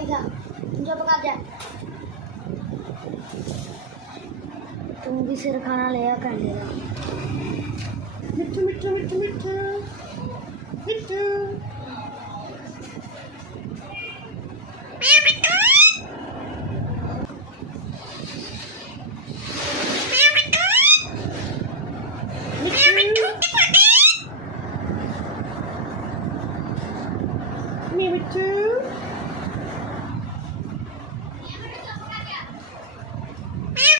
नहीं खा, जो पका जा। तुम भी सिर खाना ले आ कर लेना। मिट्टू मिट्टू मिट्टू मिट्टू मिट्टू।